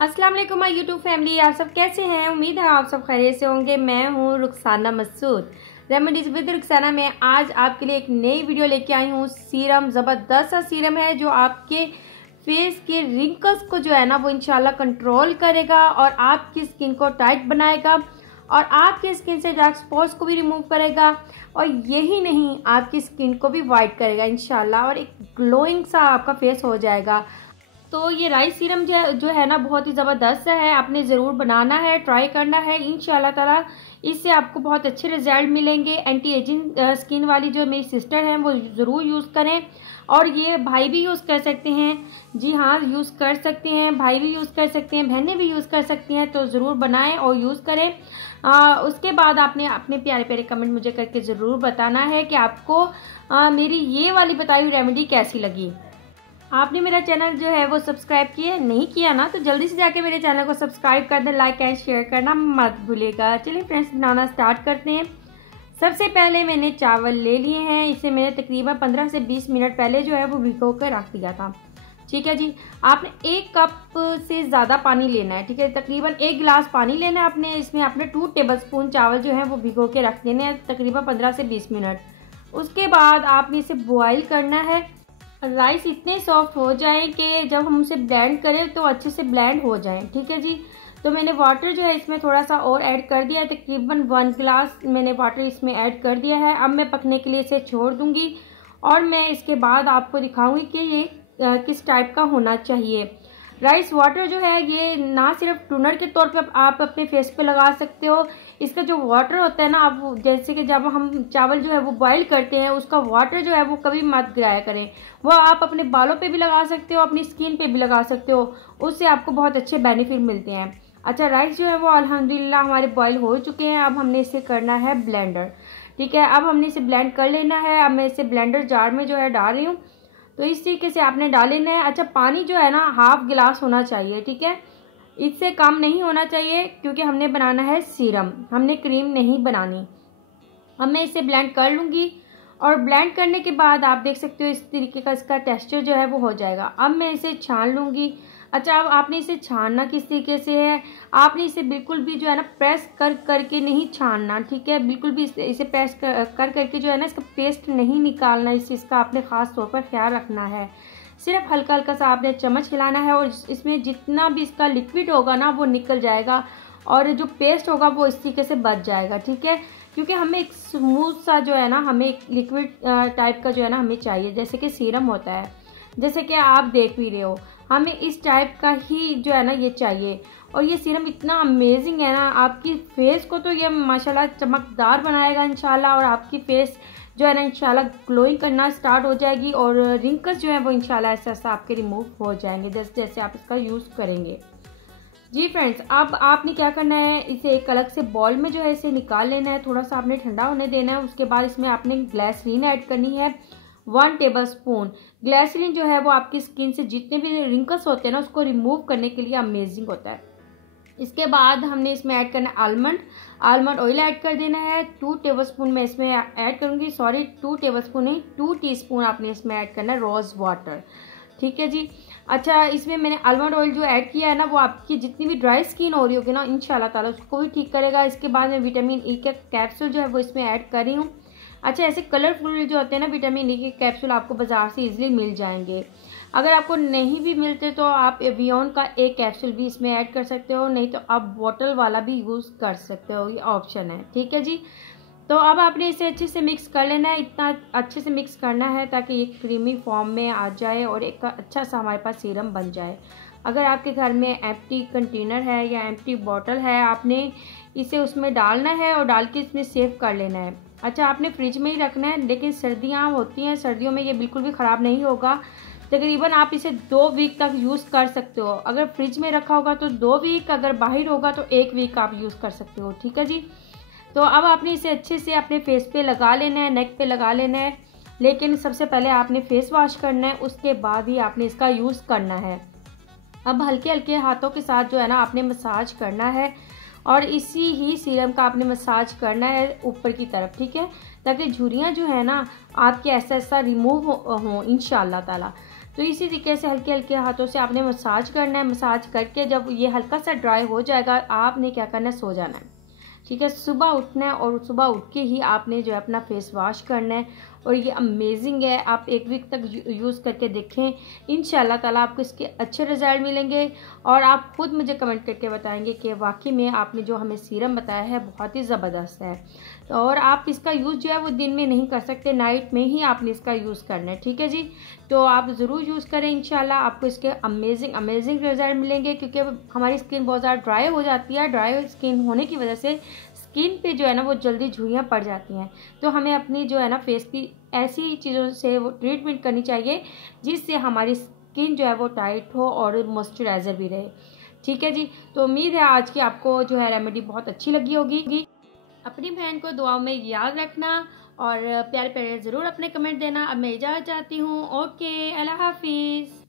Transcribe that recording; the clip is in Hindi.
अस्सलाम वालेकुम माय यूट्यूब फैमिली, आप सब कैसे हैं। उम्मीद है आप सब खैरियत से होंगे। मैं हूं रुखसाना मसूद, रेमेडीज विद रुखसाना में आज आपके लिए एक नई वीडियो लेके आई हूं। सीरम ज़बरदस्त सा सीरम है जो आपके फेस के रिंकल्स को जो है ना वो इंशाल्लाह कंट्रोल करेगा और आपकी स्किन को टाइट बनाएगा और आपकी स्किन से डार्क स्पॉट्स को भी रिमूव करेगा और यही नहीं, आपकी स्किन को भी वाइट करेगा इंशाल्लाह और एक ग्लोइंग सा आपका फेस हो जाएगा। तो ये राइस सीरम जो है ना बहुत ही ज़बरदस्त है, आपने ज़रूर बनाना है, ट्राई करना है इंशाल्लाह ताला। इससे आपको बहुत अच्छे रिजल्ट मिलेंगे। एंटी एजिंग स्किन वाली जो मेरी सिस्टर हैं वो ज़रूर यूज़ करें और ये भाई भी यूज़ कर सकते हैं। जी हाँ, यूज़ कर सकते हैं, भाई भी यूज़ कर सकते हैं, बहनें भी यूज़ कर सकती हैं। तो ज़रूर बनाएं और यूज़ करें। उसके बाद आपने अपने प्यारे प्यारे कमेंट मुझे करके ज़रूर बताना है कि आपको मेरी ये वाली बताई हुई रेमेडी कैसी लगी। आपने मेरा चैनल जो है वो सब्सक्राइब किया नहीं किया ना, तो जल्दी से जाके मेरे चैनल को सब्सक्राइब कर दें, लाइक एंड शेयर करना मत भूलिएगा। चलिए फ्रेंड्स, बनाना स्टार्ट करते हैं। सबसे पहले मैंने चावल ले लिए हैं। इसे मैंने तकरीबन 15 से 20 मिनट पहले जो है वो भिगो कर रख दिया था। ठीक है जी, आपने 1 कप से ज़्यादा पानी लेना है। ठीक है, तकरीबन 1 गिलास पानी लेना है आपने। इसमें आपने 2 टेबलस्पून चावल जो है वो भिगो के रख देने हैं तकरीबन 15 से 20 मिनट। उसके बाद आपने इसे बॉयल करना है। राइस इतने सॉफ्ट हो जाएं कि जब हम उसे ब्लेंड करें तो अच्छे से ब्लेंड हो जाएं। ठीक है जी, तो मैंने वाटर जो है इसमें थोड़ा सा और ऐड कर दिया है, तकरीबन 1 गिलास मैंने वाटर इसमें ऐड कर दिया है। अब मैं पकने के लिए इसे छोड़ दूंगी और मैं इसके बाद आपको दिखाऊंगी कि ये किस टाइप का होना चाहिए। राइस वाटर जो है ये ना सिर्फ टोनर के तौर पे आप अपने फेस पे लगा सकते हो। इसका जो वाटर होता है ना, आप जैसे कि जब हम चावल जो है वो बॉईल करते हैं उसका वाटर जो है वो कभी मत गिराया करें। वो आप अपने बालों पे भी लगा सकते हो, अपनी स्किन पे भी लगा सकते हो, उससे आपको बहुत अच्छे बेनिफिट मिलते हैं। अच्छा, राइस जो है वो अल्हम्दुलिल्लाह हमारे बॉईल हो चुके हैं। अब हमने इसे करना है ब्लेंडर। ठीक है, अब हमने इसे ब्लेंड कर लेना है। अब मैं इसे ब्लेंडर जार में जो है डाल रही हूँ, तो इस तरीके से आपने डाल लेना है। अच्छा, पानी जो है ना 1/2 गिलास होना चाहिए। ठीक है, इससे कम नहीं होना चाहिए क्योंकि हमने बनाना है सीरम, हमने क्रीम नहीं बनानी। अब मैं इसे ब्लेंड कर लूँगी और ब्लेंड करने के बाद आप देख सकते हो इस तरीके का इसका टेक्सचर जो है वो हो जाएगा। अब मैं इसे छान लूँगी। अच्छा, अब आपने इसे छानना किस तरीके से है, आपने इसे बिल्कुल भी जो है ना प्रेस कर करके नहीं छानना। ठीक है, बिल्कुल भी इसे प्रेस कर करके जो है ना इसका पेस्ट नहीं निकालना। इस चीज़ का आपने ख़ास तौर पर ख्याल रखना है। सिर्फ हल्का हल्का सा आपने चम्मच हिलाना है और इसमें जितना भी इसका लिक्विड होगा ना वो निकल जाएगा और जो पेस्ट होगा वो इस तरीके से बच जाएगा। ठीक है, क्योंकि हमें एक स्मूथ सा जो है ना, हमें एक लिक्विड टाइप का जो है ना हमें चाहिए, जैसे कि सीरम होता है, जैसे कि आप देख भी रहे हो, हमें इस टाइप का ही जो है ना ये चाहिए। और ये सीरम इतना अमेजिंग है ना, आपकी फेस को तो ये माशाल्लाह चमकदार बनाएगा इंशाल्लाह और आपकी फेस जो है ना इंशाल्लाह ग्लोइंग करना स्टार्ट हो जाएगी और रिंकल्स जो है वो इंशाल्लाह ऐसा ऐसा आपके रिमूव हो जाएंगे जैसे जैसे आप इसका यूज़ करेंगे। जी फ्रेंड्स, अब आपने क्या करना है, इसे एक अलग से बॉल में जो है इसे निकाल लेना है। थोड़ा सा आपने ठंडा होने देना है। उसके बाद इसमें आपने ग्लिसरीन ऐड करनी है 1 टेबलस्पून। ग्लिसरीन जो है वो आपकी स्किन से जितने भी रिंकल्स होते हैं ना उसको रिमूव करने के लिए अमेजिंग होता है। इसके बाद हमने इसमें ऐड करना है आलमंड ऑयल ऐड कर देना है। 2 टेबलस्पून मैं इसमें ऐड करूँगी, सॉरी 2 टेबलस्पून नहीं 2 टीस्पून आपने इसमें ऐड करना है रोज़ वाटर। ठीक है जी। अच्छा, इसमें मैंने आलमंड ऑयल जो ऐड किया है ना वो आपकी जितनी भी ड्राई स्किन हो रही होगी ना इंशाल्लाह ताला उसको भी ठीक करेगा। इसके बाद मैं विटामिन ई के कैप्सूल जो है वो इसमें ऐड कर रही हूँ। अच्छा, ऐसे कलरफुल जो होते हैं ना विटामिन ई के कैप्सूल आपको बाज़ार से इजीली मिल जाएंगे। अगर आपको नहीं भी मिलते तो आप एवियन का एक कैप्सूल भी इसमें ऐड कर सकते हो, नहीं तो आप बॉटल वाला भी यूज़ कर सकते हो, ये ऑप्शन है। ठीक है जी, तो अब आपने इसे अच्छे से मिक्स कर लेना है। इतना अच्छे से मिक्स करना है ताकि ये क्रीमी फॉर्म में आ जाए और एक अच्छा सा हमारे पास सीरम बन जाए। अगर आपके घर में एम्प्टी कंटेनर है या एम्प्टी बॉटल है, आपने इसे उसमें डालना है और डाल के इसमें सेव कर लेना है। अच्छा, आपने फ्रिज में ही रखना है, लेकिन सर्दियाँ होती हैं, सर्दियों में ये बिल्कुल भी ख़राब नहीं होगा। तकरीबन आप इसे 2 वीक तक यूज़ कर सकते हो। अगर फ्रिज में रखा होगा तो 2 वीक, अगर बाहर होगा तो 1 वीक आप यूज़ कर सकते हो। ठीक है जी, तो अब आपने इसे अच्छे से अपने फेस पे लगा लेना है, नेक पे लगा लेना है, लेकिन सबसे पहले आपने फेस वॉश करना है, उसके बाद ही आपने इसका यूज़ करना है। अब हल्के हल्के हाथों के साथ जो है ना आपने मसाज करना है और इसी ही सीरम का आपने मसाज करना है ऊपर की तरफ। ठीक है, ताकि झुर्रियाँ जो है ना आपके ऐसा ऐसा रिमूव हों इंशाल्लाह ताला। तो इसी तरीके से हल्के हल्के हाथों से आपने मसाज करना है। मसाज करके जब ये हल्का सा ड्राई हो जाएगा, आपने क्या करना है, सो जाना है। ठीक है, सुबह उठना है और सुबह उठ के ही आपने जो है अपना फेस वॉश करना है। और ये अमेजिंग है, आप एक वीक तक यूज़ करके देखें, इंशाल्लाह ताला आपको इसके अच्छे रिजल्ट मिलेंगे। और आप खुद मुझे कमेंट करके बताएंगे कि वाकई में आपने जो हमें सीरम बताया है बहुत ही ज़बरदस्त है। और आप इसका यूज़ जो है वो दिन में नहीं कर सकते, नाइट में ही आपने इसका यूज़ करना है। ठीक है जी, तो आप ज़रूर यूज़ करें, इंशाल्लाह आपको इसके अमेजिंग रिजल्ट मिलेंगे। क्योंकि हमारी स्किन बहुत ज़्यादा ड्राई हो जाती है, ड्राई स्किन होने की वजह से स्किन पे जो है ना वो जल्दी झुर्रियाँ पड़ जाती हैं। तो हमें अपनी जो है ना फेस की ऐसी चीज़ों से वो ट्रीटमेंट करनी चाहिए जिससे हमारी स्किन जो है वो टाइट हो और मॉइस्चराइज़र भी रहे। ठीक है जी, तो उम्मीद है आज की आपको जो है रेमेडी बहुत अच्छी लगी होगी। अपनी बहन को दुआओं में याद रखना और प्यारे प्यारे ज़रूर अपने कमेंट देना। अब मैं इजाज़त चाहती हूँ। ओके, अल्लाह हाफिज़।